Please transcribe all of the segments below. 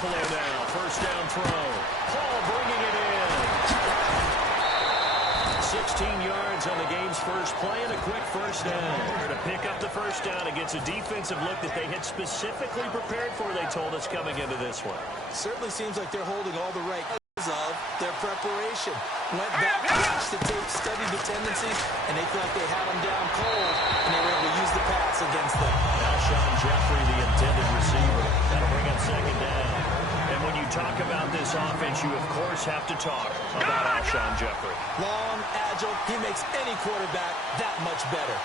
Garoppolo now. First down throw. Paul bringing it in. 16 yards on the game's first play and a quick first down. To pick up the first down against a defensive look that they had specifically prepared for, they told us, coming into this one. Certainly seems like they're holding all the right of their preparation. Went back, watched the tape, studied the tendencies, and they feel like they had them down cold, and they were able to use the pass against them. Alshon Jeffrey, the intended receiver. That'll bring up second down. And when you talk about this offense, you, of course, have to talk about Alshon Jeffrey. Long, agile, he makes any quarterback that much better.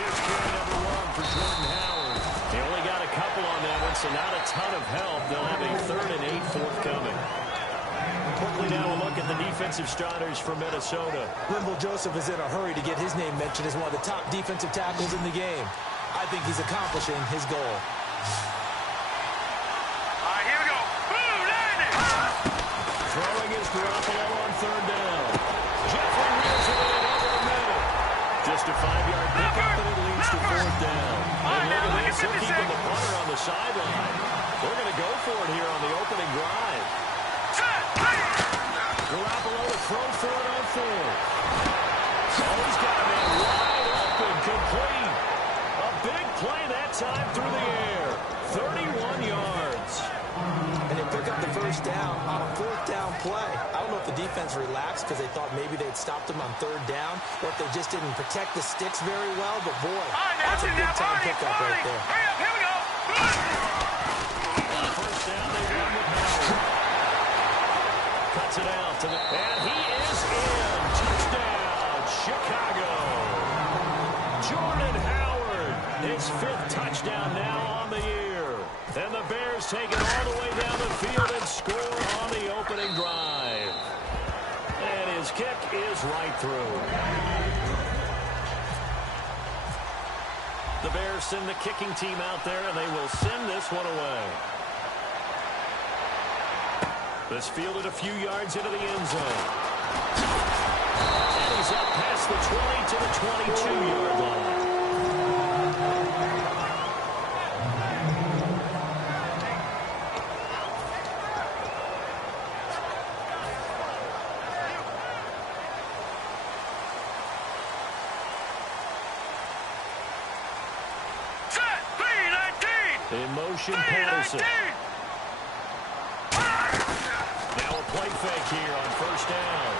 Here's carry number 1 for Jordan Howard. He only got a couple on that one, so not a ton of help. They'll have a 3rd and 8 forthcoming. Quickly now a look at the defensive starters for Minnesota. Linval Joseph is in a hurry to get his name mentioned as one of the top defensive tackles in the game. I think he's accomplishing his goal. Here we go. Throwing is Garoppolo on 3rd down. Jeffrey reels it in over the middle. Just a 5-yard pickup, and it leads to 4th down. And look at this, they're keeping the punter on the sideline. They're going to go for it here on the opening drive. Garoppolo to throw for it on 4th. Oh, he's got a man wide open, complete. A big play that time through the air. 31 yards. And they pick up the first down on a 4th down play. I don't know if the defense relaxed because they thought maybe they'd stopped them on 3rd down, or if they just didn't protect the sticks very well. But boy, that's a big-time pickup right there. Hurry up, here we go. On first down, they run with Howard. Cuts it out to the... And he is in. Touchdown, Chicago. Jordan Howard, his 5th touchdown now on the year. And the Bears take it all the way down the field and score on the opening drive. And his kick is right through. The Bears send the kicking team out there, and they will send this one away. This fielded a few yards into the end zone. And he's up past the 20 to the 22-yard line. In motion, Patterson. Now a play fake here on first down.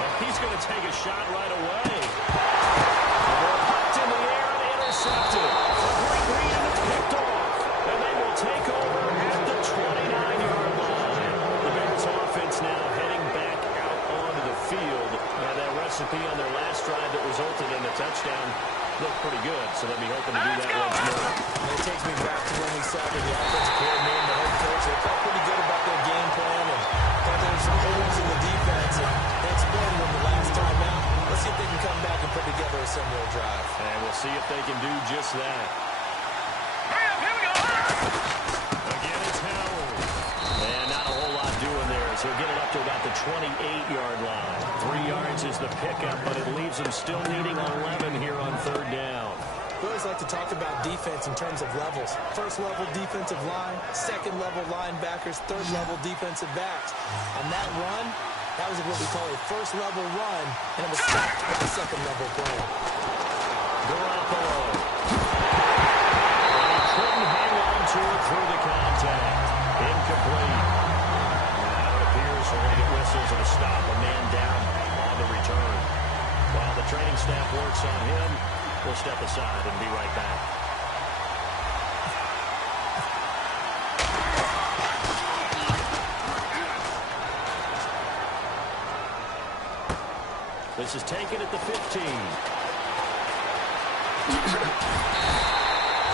And he's going to take a shot right away. Popped in the air and intercepted. A great read, and it's picked off. And they will take over at the 29-yard line. The Bears offense now heading back out onto the field. That recipe on their last drive that resulted in a touchdown looked pretty good, so they'll be hoping to do that once more. And it takes me back to when we saw the offensive coordinator and the head coach. They felt pretty good about their game plan, and there's some holes in the defense, and they exploited them the last time out. Let's see if they can come back and put together a similar drive. And we'll see if they can do just that. Hurry up, here we go. Again, it's Howard. And not a whole lot doing there, so he'll get it up to about the 28-yard line. 3 yards is the pickup, but it leaves them still needing 11 here on 3rd down. We always like to talk about defense in terms of levels. First level defensive line, second level linebackers, third level defensive backs. On that run, that was what we call a first level run, and it was stopped by the second level play. Garoppolo. He couldn't hang on to it through the contact. Incomplete. Now it appears we're going to get whistles and a stop. A man down on the return. While the training staff works on him, we'll step aside and be right back. This is taken at the 15.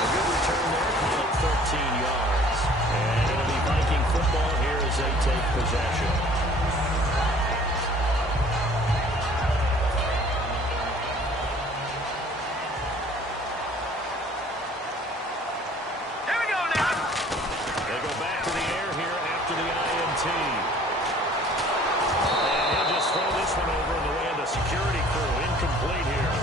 A good return there, call it 13 yards. And it'll be Viking football here as they take possession. Here we go now. They go back to the air here after the INT. And he'll just throw this one over in the way of the security crew. Incomplete here.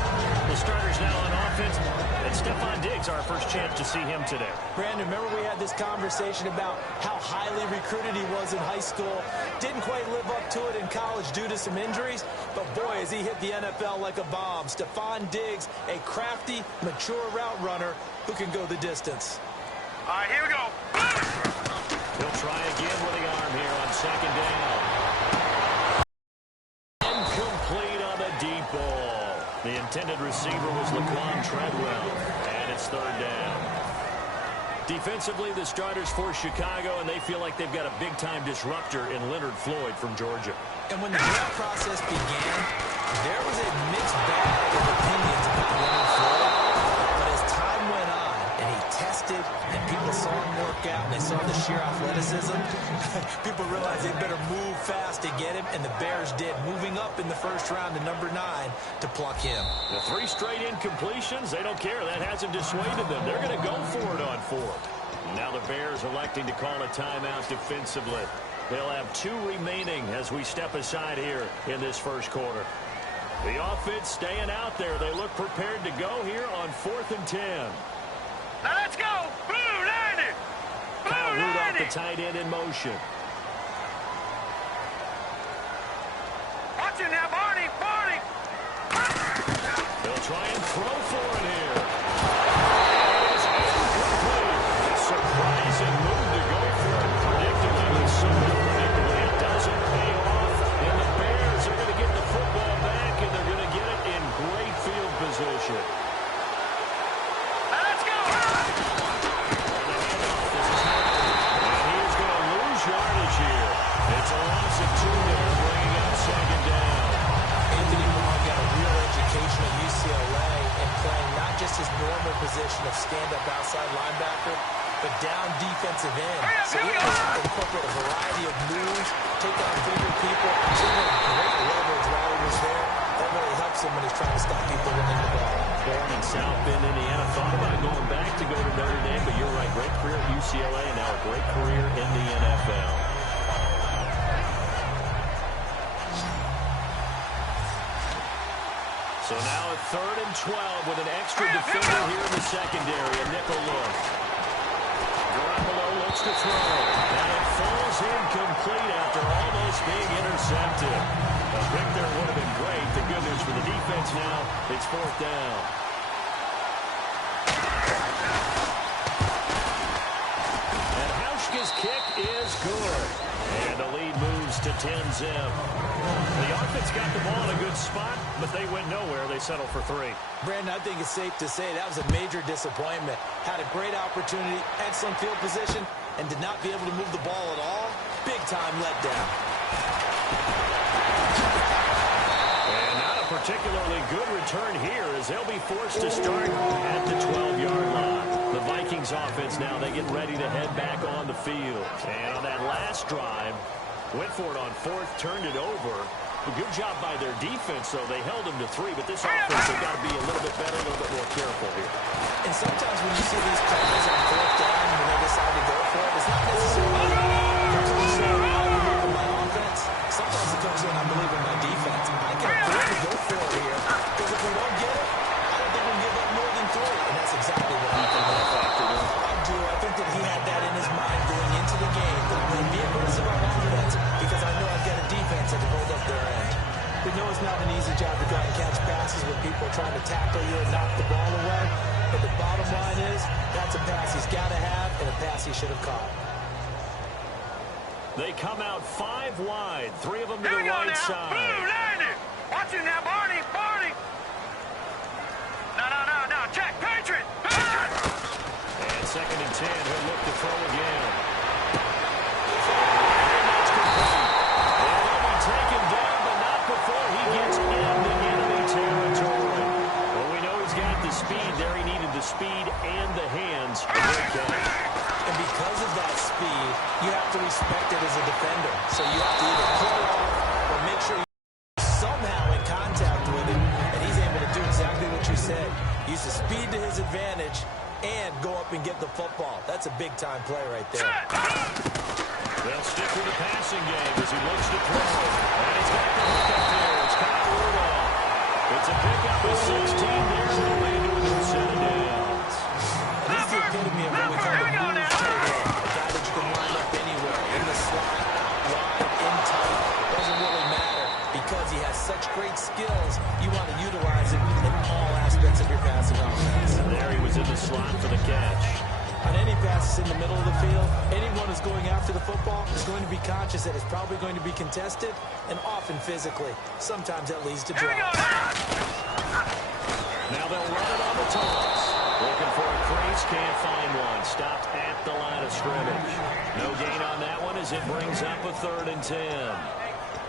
The starters now on offense. Instead Stephon Diggs, our first chance to see him today. Brandon, remember we had this conversation about how highly recruited he was in high school. Didn't quite live up to it in college due to some injuries, but boy, has he hit the NFL like a bomb. Stephon Diggs, a crafty, mature route runner who can go the distance. All right, here we go. He'll try again with the arm here on second down. Incomplete on the deep ball. The intended receiver was Laquan Treadwell, and it's third down. Defensively, the starters for Chicago, and they feel like they've got a big-time disruptor in Leonard Floyd from Georgia. And when the draft process began, there was a mixed bag of opinions about Leonard Floyd. But as time went on, and he tested, and people saw him work out, and they saw the sheer athleticism, people realized they better move fast to get him, and the Bears did, moving up in the first round to number 9 to pluck him. The 3 straight incompletions, they don't care. That hasn't dissuaded them. They're going to go for it on 4th. Now the Bears electing to call a timeout defensively. They'll have 2 remaining as we step aside here in this first quarter. The offense staying out there. They look prepared to go here on 4th and 10. Now let's go. Blue landed. Kyle Blue Rudolph, the landed. tight end, in motion. Watch it now, Barney. Barney. They'll try and throw for it here. It's incomplete. Surprising move to go for it. Predictably, but so predictably, it doesn't pay off. And the Bears are going to get the football back, and they're going to get it in great field position. Now let's go. Yardage here. It's a loss of 2 there, bringing up second down. Anthony Vaughn got a real education at UCLA in playing not just his normal position of stand-up outside linebacker, but down defensive end. So he has to incorporate a variety of moves, take on bigger people. So he had great leverage while he was there. That really helps him when he's trying to stop people running the ball. Born in South Bend, Indiana. Thought about going back to go to Notre Dame, but you're right. Great career at UCLA and now a great career in the NFL. So now a 3rd and 12 with an extra defender here in the secondary. A nickel look. Garoppolo looks to throw. And it falls incomplete after almost being intercepted. A pick there would have been great. The good news for the defense now, it's 4th down. And Hauschka's kick is good. And the lead moves to 10-zip. The offense got the ball in a good spot, but they went nowhere. They settled for 3. Brandon, I think it's safe to say that was a major disappointment. Had a great opportunity, excellent field position, and did not be able to move the ball at all. Big-time letdown. And not a particularly good return here as they'll be forced to start at the 12-yard line. The Vikings offense now, they get ready to head back on the field. And on that last drive, went for it on 4th, turned it over. A good job by their defense, though. They held them to 3, but this offense has got to be a little bit better, a little bit more careful here. And sometimes when you see these plays on 4th down when they decide to go for it, it's not necessarily the coach saying, I believe in my offense. Sometimes the coach saying, I believe in my defense. I can afford to go for it here, because if we don't get it, I don't think we can give up more than 3. And that's exactly what happened. I do. I think that he had that in his mind going into the game, that I'm going to be aggressive on offense because I know I've got a defense that can hold up their end. We know it's not an easy job to go out and catch passes when people are trying to tackle you and knock the ball away. But the bottom line is, that's a pass he's got to have and a pass he should have caught. They come out 5 wide, 3 of them to Here the we go right now. side. Blue landed. Watch it now, Barney. Barney. No. Check. Patriot. Patriot. And 2nd and 10, he'll look to throw again. Taken down, but not before he gets into enemy territory. Well, we know he's got the speed there. He needed the speed and the hands. And because of that speed, you have to respect it as a defender. So you have to either pull it off or make sure you're somehow in contact with him, and he's able to do exactly what you said. Use the speed to his advantage and go up and get the football. That's a big-time play right there. They'll stick with the passing game as he looks to throw. And he's got the hook up here. It's Kyle Rudolph. It's a pickup of 16 there. No way to do it. Set it down. epitome of what we call the move tight end. A guy that you can line up anywhere, in the slot, out wide, in tight. Doesn't really matter because he has such great skills. You want to utilize him in all aspects of your passing offense. And there he was in the slot for the catch. On any passes in the middle of the field, anyone who's going after the football is going to be conscious that it's probably going to be contested and often physically. Sometimes that leads to drops. Now they'll run it on the toss. Looking for a crease, can't find one. Stopped at the line of scrimmage. No gain on that one as it brings up a 3rd and 10.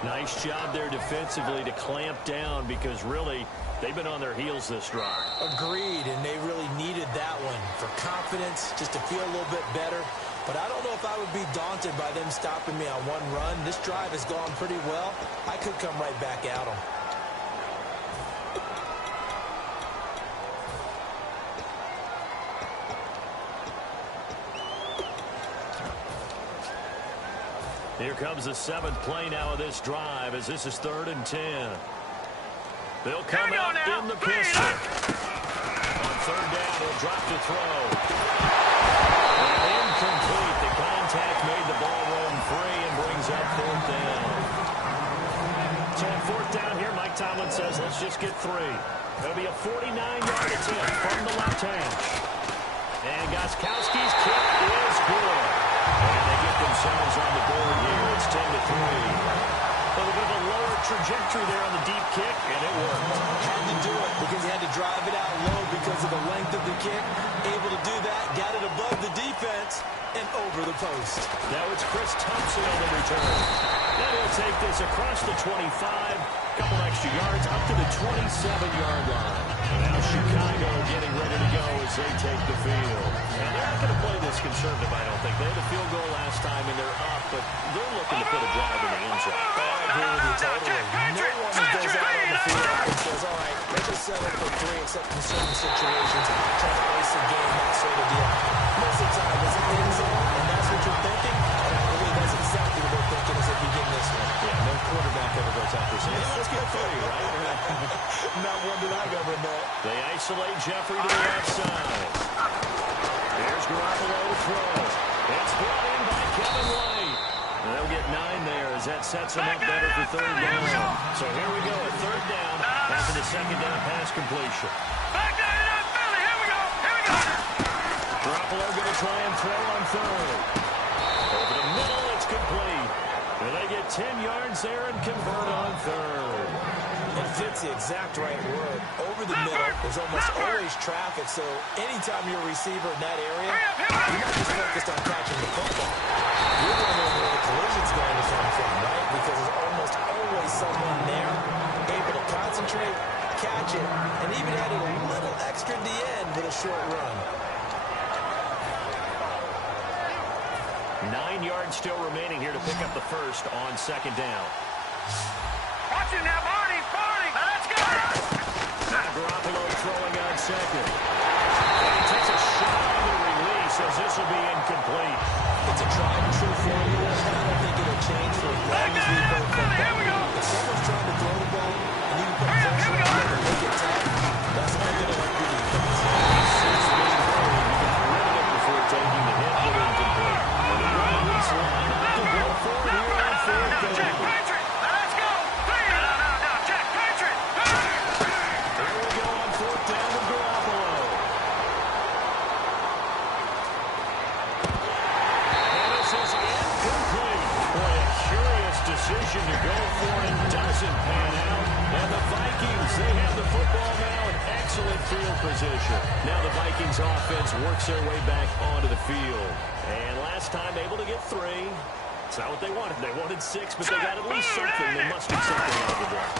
Nice job there defensively to clamp down because really they've been on their heels this drive. Agreed, and they really needed that one for confidence, just to feel a little bit better. But I don't know if I would be daunted by them stopping me on one run. This drive has gone pretty well. I could come right back at them. Here comes the 7th play now of this drive as this is 3rd and 10. They'll come out in the pistol. On 3rd down, he'll drop to throw. And incomplete. The contact made the ball roam free and brings up 4th down. So on 4th down here, Mike Tomlin says, let's just get 3. It'll be a 49-yard attempt from the left hash. And Gostkowski's kick is good. And they get themselves on the board here. It's 10-3. A little bit of a lower trajectory there on the deep kick, and it worked. Had to do it because he had to drive it out low because of the length of the kick. Able to do that, got it above the defense, and over the post. Now it's Chris Thompson on the return. Then he'll take this across the 25, couple extra yards, up to the 27-yard line. And now Chicago getting ready to go as they take the field. And they're not going to play this conservative, I don't think. They had a field goal last time, and they're up, but they're looking to put a drive in the end zone. I agree with you totally. No one who goes out on the field and says, all right, let's just settle for 3 except in certain situations, try to ice the game, that sort of deal. Most of the time, it's an end zone, and that's what you're thinking, and I believe that's exactly what they're thinking as they begin this one. Yeah, no quarterback ever goes out there saying, let's get 3, right? Not one that I've ever met. They isolate Jeffrey to the left side. There's Garoppolo to throw. It's brought in by Kevin White. And they'll get 9 there as that sets them up better for 3rd down. So here we go at 3rd down after the 2nd down pass completion. Back down, Philly. Here we go. Here we go. Garoppolo going to try and throw on 3rd. Over the middle, it's complete. And they get 10 yards there and convert on 3rd. It fits the exact right word. Over the middle, there's almost always traffic, so anytime you're a receiver in that area, you're not just focused on catching the football. You're wondering where the collision's going to come from, right? Because there's almost always someone there able to concentrate, catch it, and even added a little extra at the end with a short run. 9 yards still remaining here to pick up the first on 2nd down. Watch it now, Barney. Barney. Now let's go. Now Garoppolo throwing on 2nd. And he takes a shot on the release as this will be incomplete. It's a tried and true formula, and I don't think it'll change for as long as we play football. If someone's trying to throw the ball, and you can put pressure on them and make it tough, that's not going to help your defense. Since being hurried, he got rid of it before taking the hit, but incomplete. And the Browns line up to go for it here on 4th Now, Jack down. Patriot. Now let's go. Now, Jack Patriot. Here we go on 4th down with Garoppolo. And this is incomplete. Boy, a curious decision to go for it. Doesn't pan out. And the Vikings, they have the football now in excellent field position. Now the Vikings offense works their way back onto the field. And last time able to get 3. It's not what they wanted. They wanted 6, but they got at least something. They must do something out of the ball.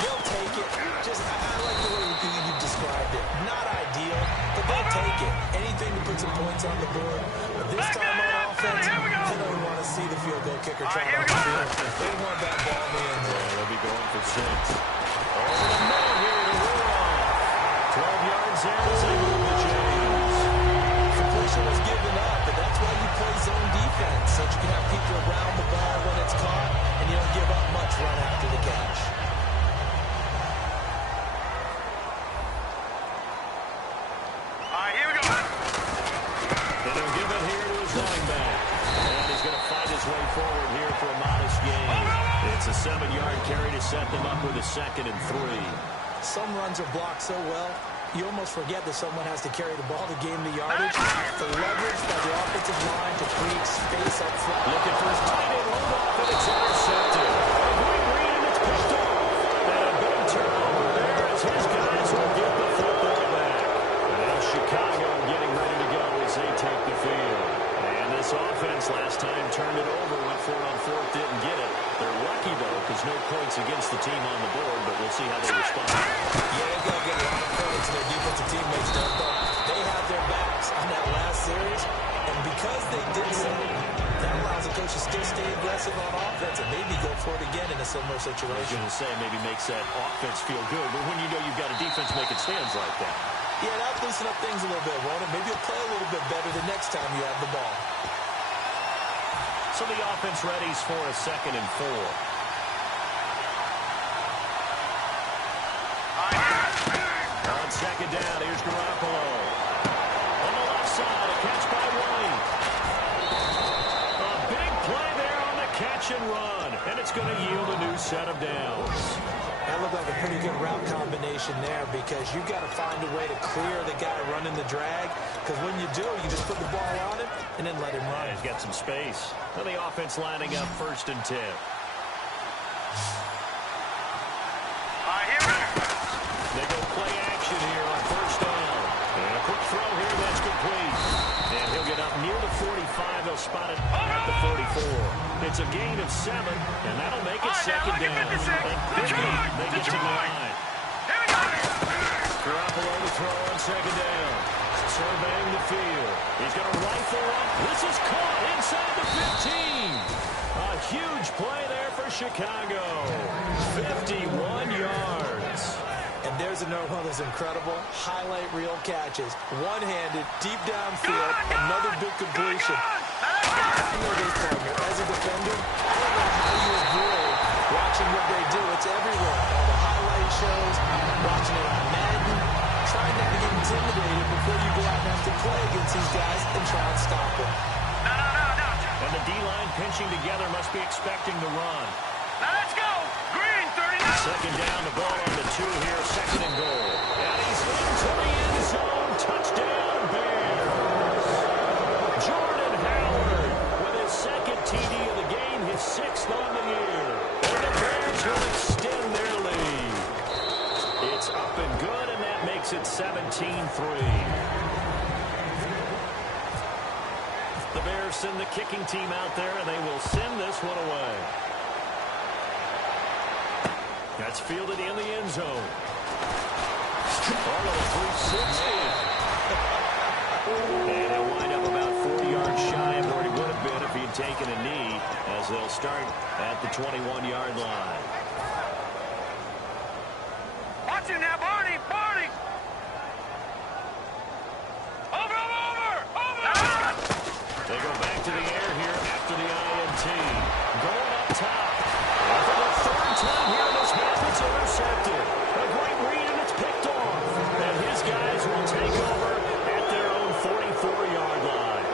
They'll take it. Just, I like the way you described it. Not ideal, but they'll take it. Anything to put some points on the board. But this time on offense, they don't want to see the field goal kicker trying to field. They want that ball in the end zone. They'll be going for 6. Over the middle here to Rudolph. 12 yards there as they move the chains. Completion was given up, but that's why you play zone defense, so you can have people around the ball when it's caught, and you don't give up much run after the catch. All right, here we go. his way forward here for a modest gain. It's a 7-yard carry to set them up with a 2nd and 3. Some runs are blocked so well, you almost forget that someone has to carry the ball to gain the yardage. The leverage by the offensive line to create space up front. Looking for his tight end off, and it's intercepted. A great read, and it's picked off. And a big turnover there as his guys will get the football back. And now Chicago getting ready to go as they take the field. And this offense last time turned it over, went for it on 4th, didn't get it. They're lucky, though, because no points against the team on the board, but we'll see how they respond. Yeah, they're going to get a lot of credit to their defensive teammates, though. They had their backs on that last series, and because they did so, that allows the coach to still stay aggressive on offense and maybe go for it again in a similar situation. I was going to say maybe makes that offense feel good, but when you know you've got a defense making stands like that. Yeah, that'll loosen up things a little bit, won't it? Maybe you'll play a little bit better the next time you have the ball. So the offense readies for a 2nd and 4. On 2nd down, here's Garoppolo. On the left side, a catch by White. A big play there on the catch and run, and it's going to yield a new set of downs. That looked like a pretty good route combination there because you've got to find a way to clear the guy running the drag, because when you do, you just put the ball on him and then let him run. Yeah, he's got some space. And the offense lining up 1st and 10. They go play action here on 1st down. And a quick throw here, that's complete. And he'll get up near the 45. They'll spot it at the 44. It's a gain of 7, and that'll make it 2nd down. They get to the line. Garoppolo to throw on 2nd down. Surveying the field. He's going to rifle up. This is caught inside the 15. A huge play there for Chicago. 51 yards. And there's another one of those incredible highlight reel catches. One-handed, deep downfield, another big completion. I know this partner. As a defender, I don't know how you avoid watching what they do. It's everywhere. All the highlight shows, watching it on Madden, trying not to get intimidated before you go out and have to play against these guys and try and stop them. And the D-line pinching together must be expecting the run. Now let's go. Green, 39. 2nd down, the ball on the 2 here, 2nd and goal. And he's into the end zone. Touchdown, Bears. Jordan Howard with his 2nd TD of the game, his 6th on the year. And the Bears will extend their lead. It's up and good, and that makes it 17-3. The Bears send the kicking team out there, and they will send this one away. That's fielded in the end zone. Arnold 360. And he'll wind up about 40 yards shy of where he would have been if he had taken a knee, as they'll start at the 21-yard line. Watch him now, Barney. Barney. Over. They go back to the air here after the INT. Going up top. And for the 3rd time here in this half, it's intercepted. A great read, and it's picked off. And his guys will take over at their own 44-yard line.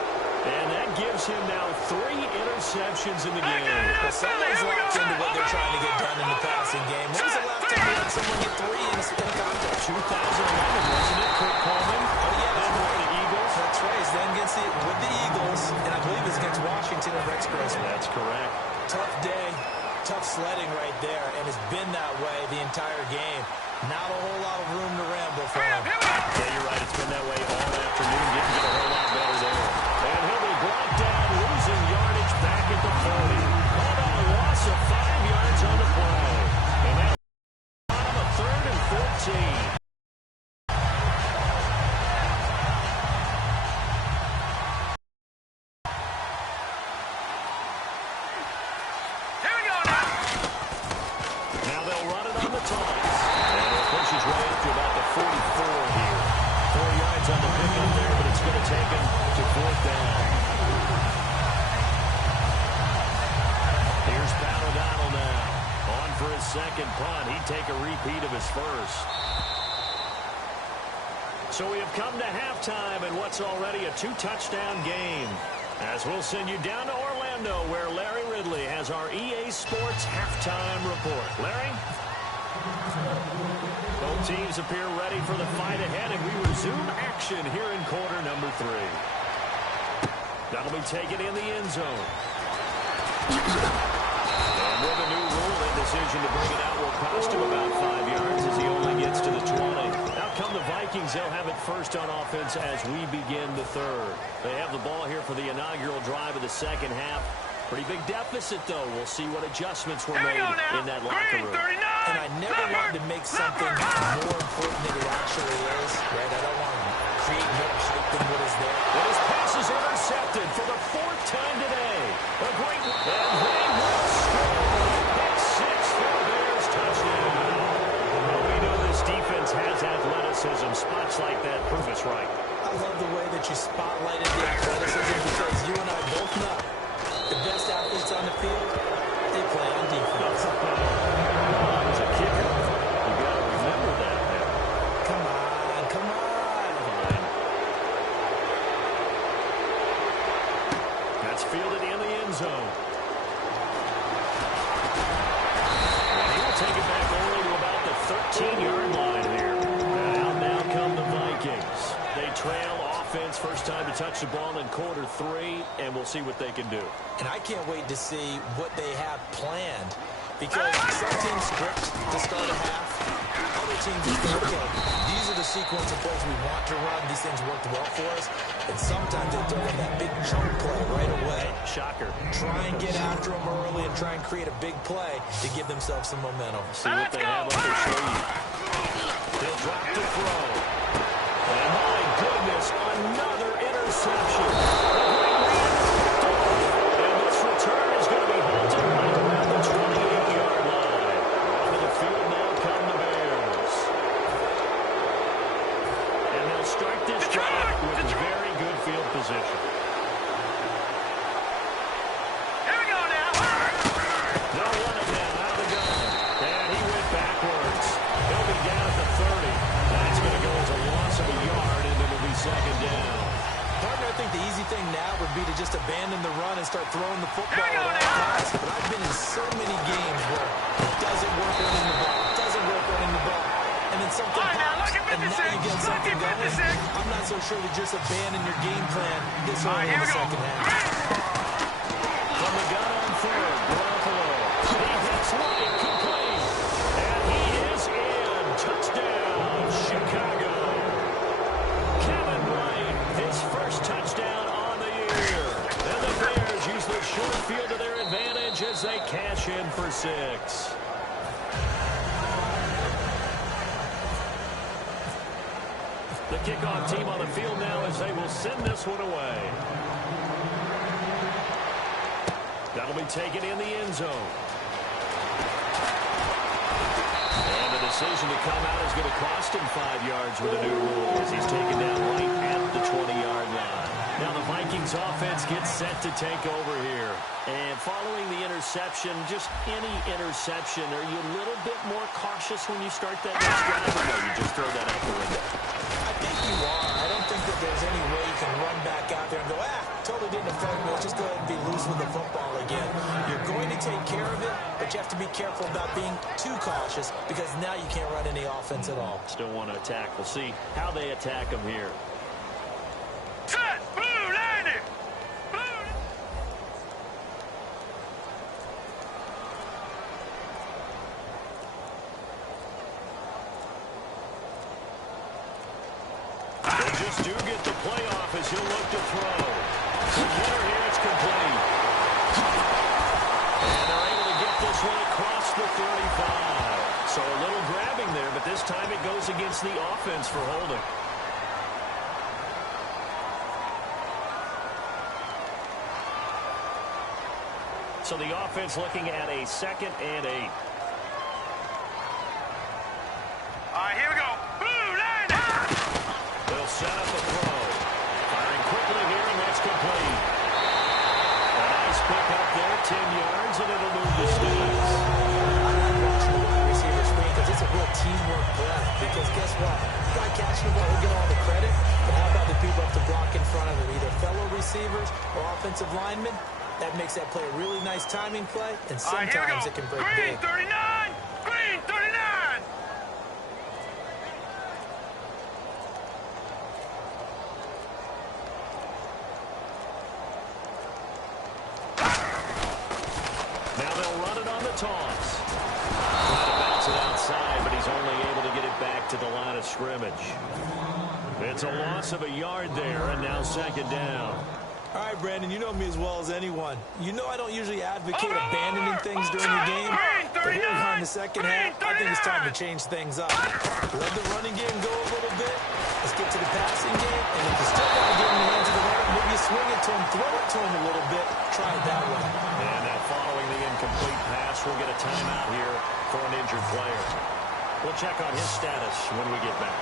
And that gives him now 3 interceptions in the game. Well, somebody's locked into what they're trying to get done in the passing game. When was the last time we had someone get 3 in a contest? 2011, wasn't it, Kurt Coleman? Oh, yeah, Then with the Eagles. That's right. He's then with the Eagles, and I believe it's against Washington and Rex Grossman. That's correct. Tough day, tough sledding right there, and it's been that way the entire game. Not a whole lot of room to ramble for him. Yeah, you're right. It's been that way all afternoon. Didn't get a whole lot better there. And he'll be brought down, losing yardage back at the 40. On a loss of 5 yards on the play. And that'll bottom a 3rd and 14. Now they'll run it on the toss. And he'll push his way up to about the 44 here. 4 yards on the pickup there, but it's going to take him to 4th down. Here's Pat O'Donnell now. On for his 2nd punt. He'd take a repeat of his 1st. So we have come to halftime in what's already a 2-touchdown game. As we'll send you down to Orlando Orlando, where Larry Ridley has our EA Sports halftime report. Larry? Both teams appear ready for the fight ahead, and we resume action here in quarter number 3. That'll be taken in the end zone. And with a new rule, the decision to bring it out will cost him about 5 yards as he only gets to the 20. Out come the Vikings. They'll have it first on offense as we begin the third. They have the ball here for the inaugural drive of the second half. Pretty big deficit, though. We'll see what adjustments were made in that locker room. And I never wanted to make something more important than it actually is, right? I don't want to create more hype than what is there. And his pass is intercepted for the 4th time today. A great one. And they will score. Pick 6 for the Bears. Touchdown. Well, we know this defense has athleticism. Spots like that prove us right. I love the way that you spotlighted the athleticism because you and I both know the best athletes on the field, they play on defense. As a kicker, you got to remember that now. Come on, come on. Fine. That's fielded in the end zone. And he will take it back only to about the 13-yard line here. And out now come the Vikings. They trail offense, first time to touch the ball in quarter 3, and we'll see what they can do. And I can't wait to see what they have planned because some teams script to start a half. Other teams just go, okay, these are the sequence of plays we want to run. These things worked well for us. And sometimes they throw in that big chunk play right away. Shocker. Try and get after them early and try and create a big play to give themselves some momentum. See what they have up their sleeve. They'll drop to throw. And my goodness, another interception. And this return is going to be halted right around the 28-yard line. Onto the field now come the Bears. And they'll start this drive with very good field position. Here we go now. They'll run it now out of the gun. And he went backwards. He'll be down at the 30. That's going to go as a loss of a yard, and it'll be second down. Partner, I think the easy thing now would be to just abandon the run and start throwing the football at all times. But I've been in so many games where it doesn't work running the ball. It doesn't work running the ball. And then something pops, and now you get something going. I'm not so sure to just abandon your game plan this early in the second half. From the gun on third, Garoppolo. He hits right, complete. And he is in. Touchdown, Chicago. Kevin White, his first touchdown on the year. And the Bears use the short field to their advantage as they cash in for 6. The kickoff team on the field now as they will send this one away. That'll be taken in the end zone. And the decision to come out is going to cost him 5 yards with a new rule as he's taken down right at the 20-yard line. Now the Vikings offense gets set to take over here. And following the interception, just any interception, are you a little bit more cautious when you start that next drive, or no, you just throw that out the window? I think you are. I don't think that there's any way you can run back out there and go, totally didn't affect me. Let's just go ahead and be loose with the football again. You're going to take care of it, but you have to be careful about being too cautious because now you can't run any offense at all. Still want to attack. We'll see how they attack him here. Set. Blue landing. They just do get the playoff as he'll look to throw. The hitter here, it's complete. And they're able to get this one across the 35. So a little grabbing there, but this time it goes against the offense for holding. So the offense looking at a 2nd and 8. All right, here we go. Blue landing. They'll set up a throw. Firing quickly here, and that's complete. A nice pick up there, 10 yards, and it'll move the sticks. I like watching the wide receiver screen because it's a real teamwork play. Because guess what? The guy catching the ball will get all the credit, but how about the people up to block in front of him, either fellow receivers or offensive linemen? That makes that play a really nice timing play, and All right, here we sometimes go. it can break Green big. 39! Green 39! Now they'll run it on the toss. Trying to bounce it outside, but he's only able to get it back to the line of scrimmage. It's a loss of a yard there, and now second down. All right, Brandon, you know me as well as anyone. You know I don't usually advocate abandoning things during the game, but here we are in the second half. I think it's time to change things up. Let the running game go a little bit. Let's get to the passing game, and if you still got to get in the hands of the runner, maybe you swing it to him, throw it to him a little bit, try it that way. And now following the incomplete pass, we'll get a timeout here for an injured player. We'll check on his status when we get back.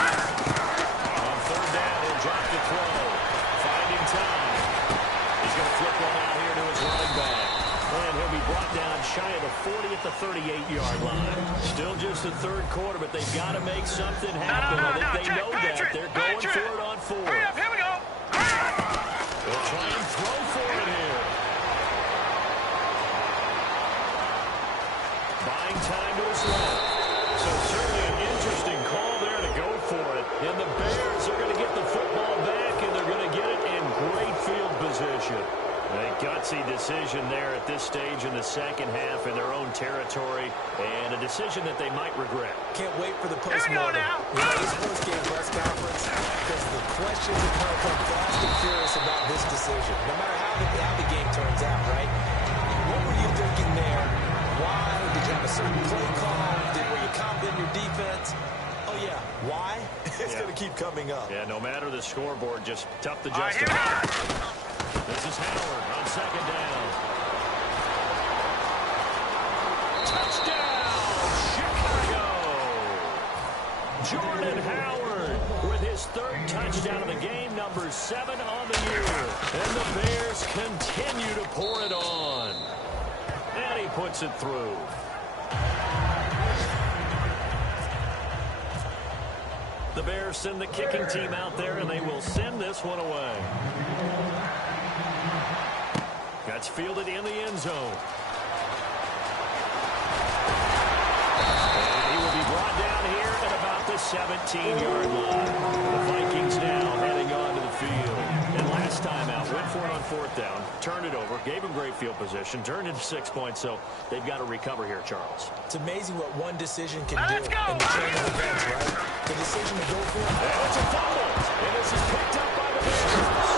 On third down, he'll drop the throw. Finding time. He's going to flip one out here to his running back. And he'll be brought down shy of the 40 at the 38-yard line. Still just the third quarter, but they've got to make something happen. I think they know that. They're going for it on fourth. Hurry up, here we go. They'll try and throw for it here. Buying time to his left. So certainly an interesting call there to go for it. And the Bears are going to get the football back, and they're going to get it in great field position. A gutsy decision there at this stage in the second half in their own territory, and a decision that they might regret. Can't wait for the postmortem. This post-game press conference, because the questions are going to come fast and furious about this decision, no matter how the game turns out, right? What were you thinking there? Why? Did you have a certain play call? Were you confident in your defense? Oh, yeah. Why? It's going to keep coming up. Yeah, no matter the scoreboard, just tough to All right, here we justify. go. This is Howard on second down. Touchdown, Chicago! Jordan Howard with his third touchdown of the game, number 7 on the year. And the Bears continue to pour it on. And he puts it through. The Bears send the kicking team out there, and they will send this one away. That's fielded in the end zone. And he will be brought down here at about the 17-yard line. The Vikings now heading onto the field. And last time out, went for it on fourth down, turned it over, gave him great field position, turned into 6 points, so they've got to recover here, Charles. It's amazing what one decision can do in the chain of events, right? The decision to go for it. And it's a fumble. And this is picked up by the Bears.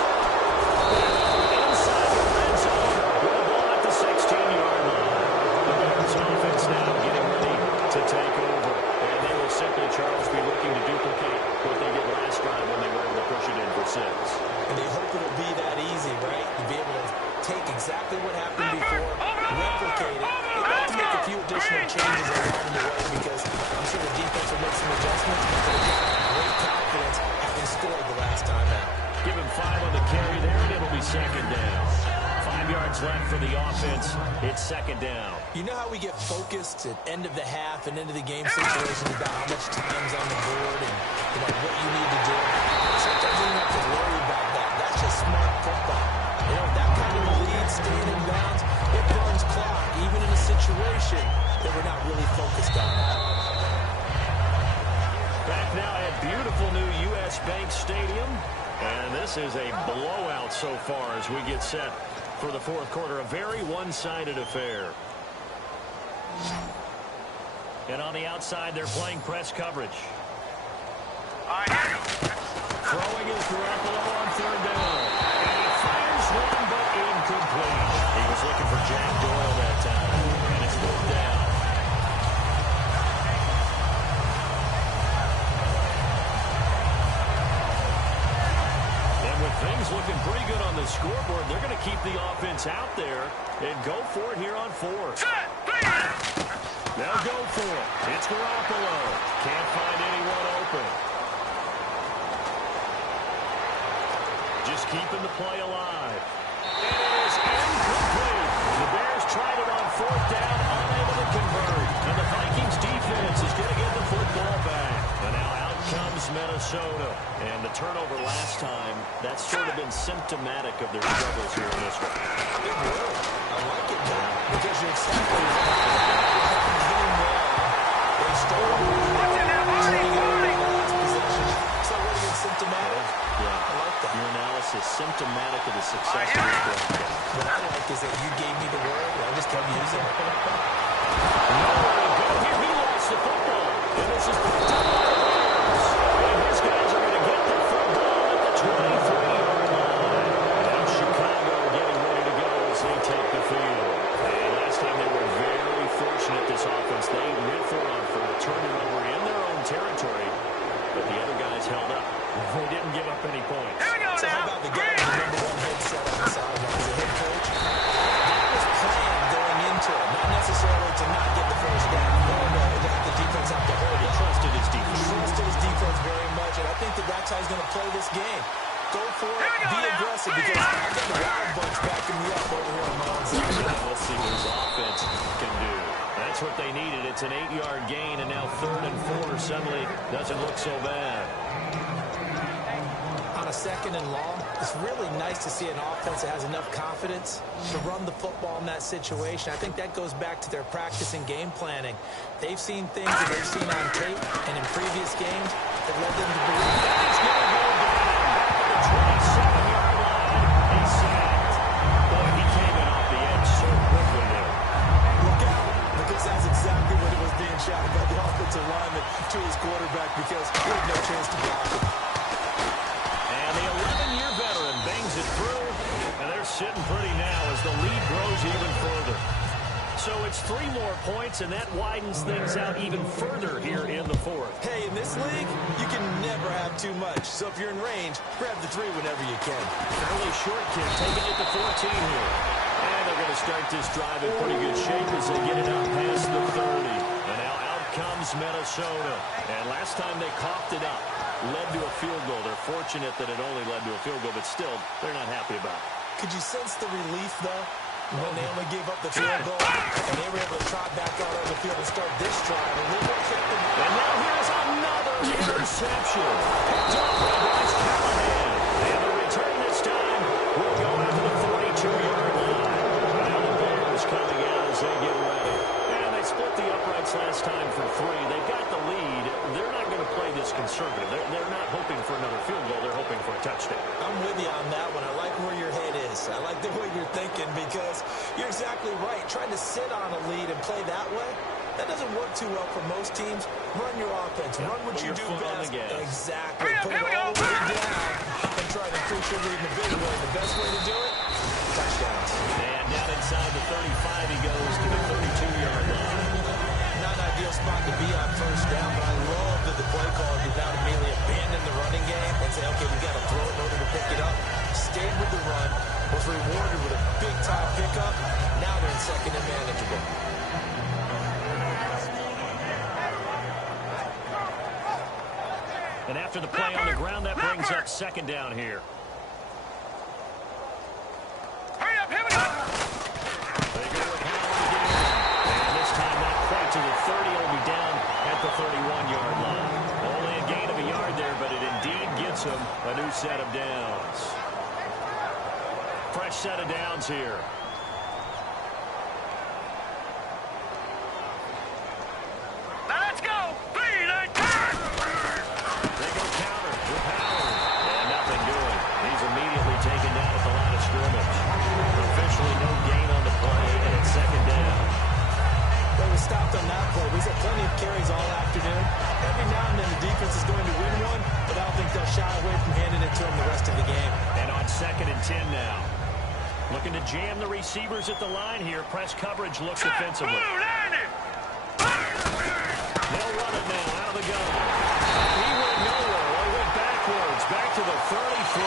Inside the red zone with a ball at the 16-yard line. The Bears offense now getting ready to take over. And they will simply, Charles, be looking to duplicate what they did last drive when they were able to push it in for 6. And they hope it'll be that easy, right? To be able to take exactly what happened before, replicate it. They'd like to make a few additional changes along the way because I'm sure the defense will make some adjustments. But again, great confidence having scored the last time out. Give him 5 on the carry there, and it'll be second down. 5 yards left for the offense. It's second down. You know how we get focused at end of the half and into the game situations about how much time's on the board and what you need to do? Sometimes you don't have to worry about that. That's just smart football. That kind of a lead, staying in bounds, it burns clock, even in a situation that we're not really focused on. Back now at beautiful new U.S. Bank Stadium. And this is a blowout so far as we get set for the fourth quarter. A very one-sided affair. And on the outside, they're playing press coverage. All right, here we go. Throwing is Garoppolo on third down. And he fires one, but incomplete. He was looking for Jack Doyle that time. And it's moved down. And with things looking pretty good on the scoreboard, they're going to keep the offense out there and go for it here on fourth. They'll go for it. It's Garoppolo. Can't find anyone open. Just keeping the play alive. And it is incomplete. The Bears tried it on fourth down, unable to convert. And the Vikings defense is going to get the football back. And now out comes Minnesota. And the turnover last time, that's sort of been symptomatic of their struggles here in this one. Big word. I like it now because you're exactly right. Game well. They started turning it over last possession. So what is it, symptomatic? Yeah. I like that. Your analysis, symptomatic of the success of this broadcast. What I like is that you gave me the word, and I just kept using it. Nowhere to go here. He lost the football. And this is picked up by the Bears. And his guys are going to get the football at the 23-yard line. Now Chicago getting ready to go as they take the field. And last time they were very fortunate, this offense. They went for a turnover in their own territory. But the other guys held up. They didn't give up any points. Here we go So how now. about the guy with the number one headset on the sideline as a head coach? That was planned going into it, not necessarily to not get the first down or to let the defense have to hold He it. trusted his defense. Trusted his defense very much, and I think that's how he's going to play this game. Go for it, be aggressive, because I've got the Wild Bunch backing me up over here on my own side. We'll see what his offense can do. That's what they needed. It's an 8-yard gain, and now 3rd and 4 suddenly doesn't look so bad. On a 2nd and long, it's really nice to see an offense that has enough confidence to run the football in that situation. I think that goes back to their practice and game planning. They've seen things that they've seen on tape and in previous games that led them to believe that. He's going to go down at the 27-yard line. He's sacked. Boy, he came in off the edge so quickly there. Look out, because that's exactly what it was being shouted by the offensive lineman to his quarterback, because he had no chance to block it. And the 11-year veteran bangs it through, and they're sitting pretty now as the lead grows even further. So it's 3 more points, and that widens things out even further here in the 4th. Hey, in this league, you can never have too much. So if you're in range, grab the 3 whenever you can. Fairly short kick, taking it to 14 here. And they're going to start this drive in pretty good shape as they get it out past the 30. And now out comes Minnesota. And last time they coughed it up, led to a field goal. They're fortunate that it only led to a field goal, but still, they're not happy about it. Could you sense the relief, though, when they only gave up the field goal and they were able to trot back out on the field and start this drive? And look what kept them. And now here's another interception. Picked off by Bryce Callahan. And the return this time will go out to the 42-yard line. And now the Bears coming out as they get ready. And they split the uprights last time for 3. They got the lead. They're not going to play this conservative. They're not hoping for another field goal. They're hoping for a touchdown. I'm with you on that one. I like where your head is. I like the way you're thinking, because you're exactly right. Trying to sit on a lead and play that way, that doesn't work too well for most teams. Run your offense. Run what you do best. Exactly. Put it all the way down and try to increase your lead in a big way. The best way to do it, touchdowns. And down inside the 35, he goes to the 32-yard line. Not an ideal spot to be on first down, but I love that the play caller did not immediately abandon the running game and say, okay, we got to throw it in order to pick it up. Stayed with the run, was rewarded with a big-time pickup. Now they're in 2nd and manageable. And after the play on the ground, that brings up 2nd down here. Hurry up, here we go. They go with Howard again. And this time not quite to the 30. Will be down at the 31-yard line. Only a gain of a yard there, but it indeed gets him a new set of downs. Fresh set of downs here. Now let's go. 3, 9, 10. They go counter with Howard. And nothing doing. He's immediately taken down at the line of scrimmage. Officially no gain on the play, and it's 2nd down. They were stopped on that play. We've had plenty of carries all afternoon. Every now and then the defense is going to win one, but I don't think they'll shy away from handing it to them the rest of the game. And on 2nd and 10 now. Looking to jam the receivers at the line here. Press coverage looks defensively. Blue, landed. They'll run it now out of the gun. He went nowhere. He went backwards. Back to the 33.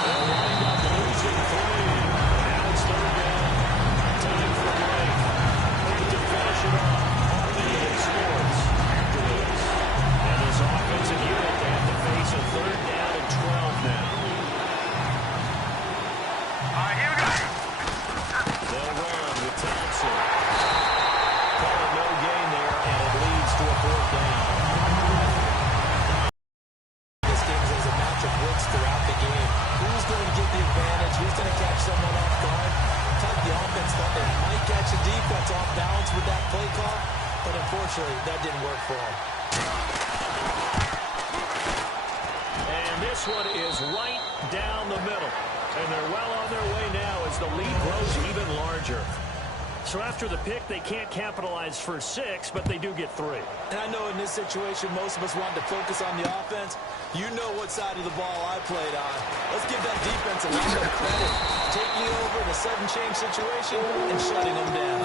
They'll wind up losing 3. Now it's 3rd down. Time for a break. Looking to finish it off. The sports after this. And this offensive unit, they have to face a 3rd down and 12 now. All right, here we go. They'll run with Thompson. Call it no gain there, and it leads to a 4th down. get the advantage. Who's going to catch someone off guard? The offense thought they might catch a defense off balance with that play call, but unfortunately, that didn't work for them. And this one is right down the middle. And they're well on their way now as the lead grows even larger. So after the pick, they can't capitalize for 6, but they do get 3. And I know in this situation, most of us wanted to focus on the offense. You know what side of the ball I played on. Let's give that defense a little bit of credit. Taking over in a sudden change situation and shutting them down.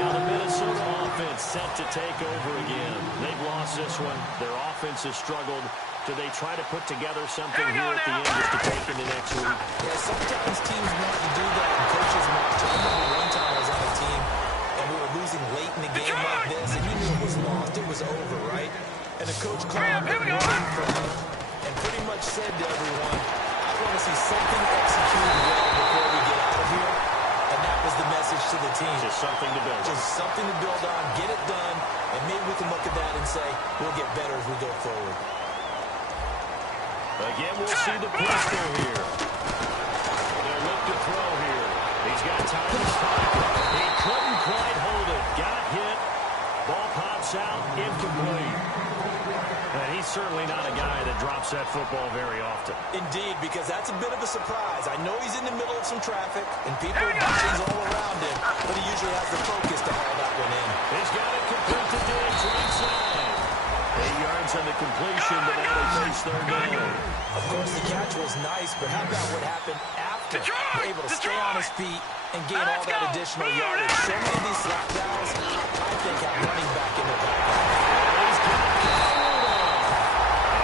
Now the Minnesota offense set to take over again. They've lost this one. Their offense has struggled. Do they try to put together something here at the end just to take into next week? Yeah, sometimes teams want to do that, and coaches want to. I remember one time I was on a team, and we were losing late in the game like this, and you knew it was lost. It was over, right? And the coach called a warning for me and pretty much said to everyone, I want to see something executed well before we get out of here. And that was the message to the team. Just something to build on. Just something to build on, get it done, and maybe we can look at that and say, we'll get better as we go forward. Again, we'll see the pistol here. They'll look to throw here. He's got time to spot. He couldn't quite hold it. Got hit. Ball pops out. Incomplete. And he's certainly not a guy that drops that football very often. Indeed, because that's a bit of a surprise. I know he's in the middle of some traffic, and people are bodies all around him, but he usually has the focus to haul that one in. He's got it complete to Diggs right side. 8 yards on the completion, but now they face 3rd down. Of course, the catch was nice, but how about what happened after? Able to stay on his feet and gain all that additional yardage. So many of these slap downs, I think, have running back in the back.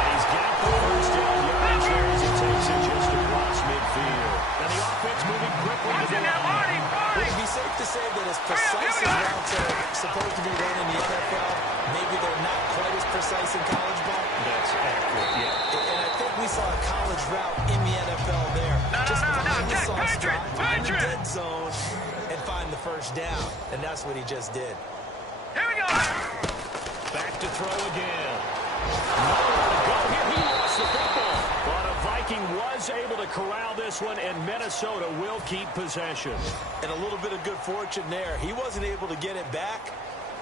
He's got the first down yardage there as he takes it just across midfield. And the offense moving quickly to the line. Would it be safe to say that as precise as routes are supposed to be run in the NFL, maybe they're not quite as precise in college ball? That's accurate, yeah. And I think we saw a college route in the NFL there. Just find the soft spot, find the dead zone, and find the first down. And that's what he just did. Here we go. Back to throw again. Nowhere to go here. He lost the football. But a Viking was able to corral this one, and Minnesota will keep possession. And a little bit of good fortune there. He wasn't able to get it back,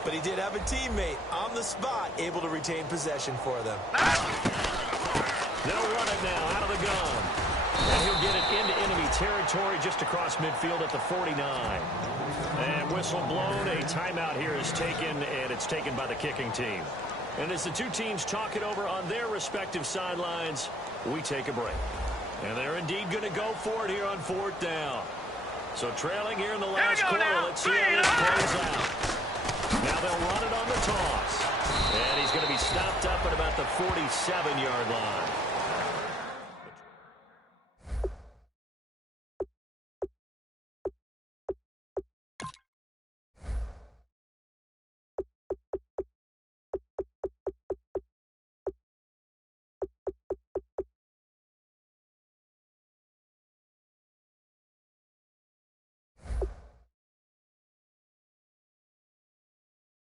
but he did have a teammate on the spot able to retain possession for them. They'll run it now out of the gun. And he'll get it into enemy territory just across midfield at the 49. And whistle blown. A timeout here is taken, and it's taken by the kicking team. And as the two teams talk it over on their respective sidelines, we take a break. And they're indeed going to go for it here on 4th down. So trailing here in the last quarter, let's see how this plays out. Now they'll run it on the toss. And he's going to be stopped up at about the 47-yard line.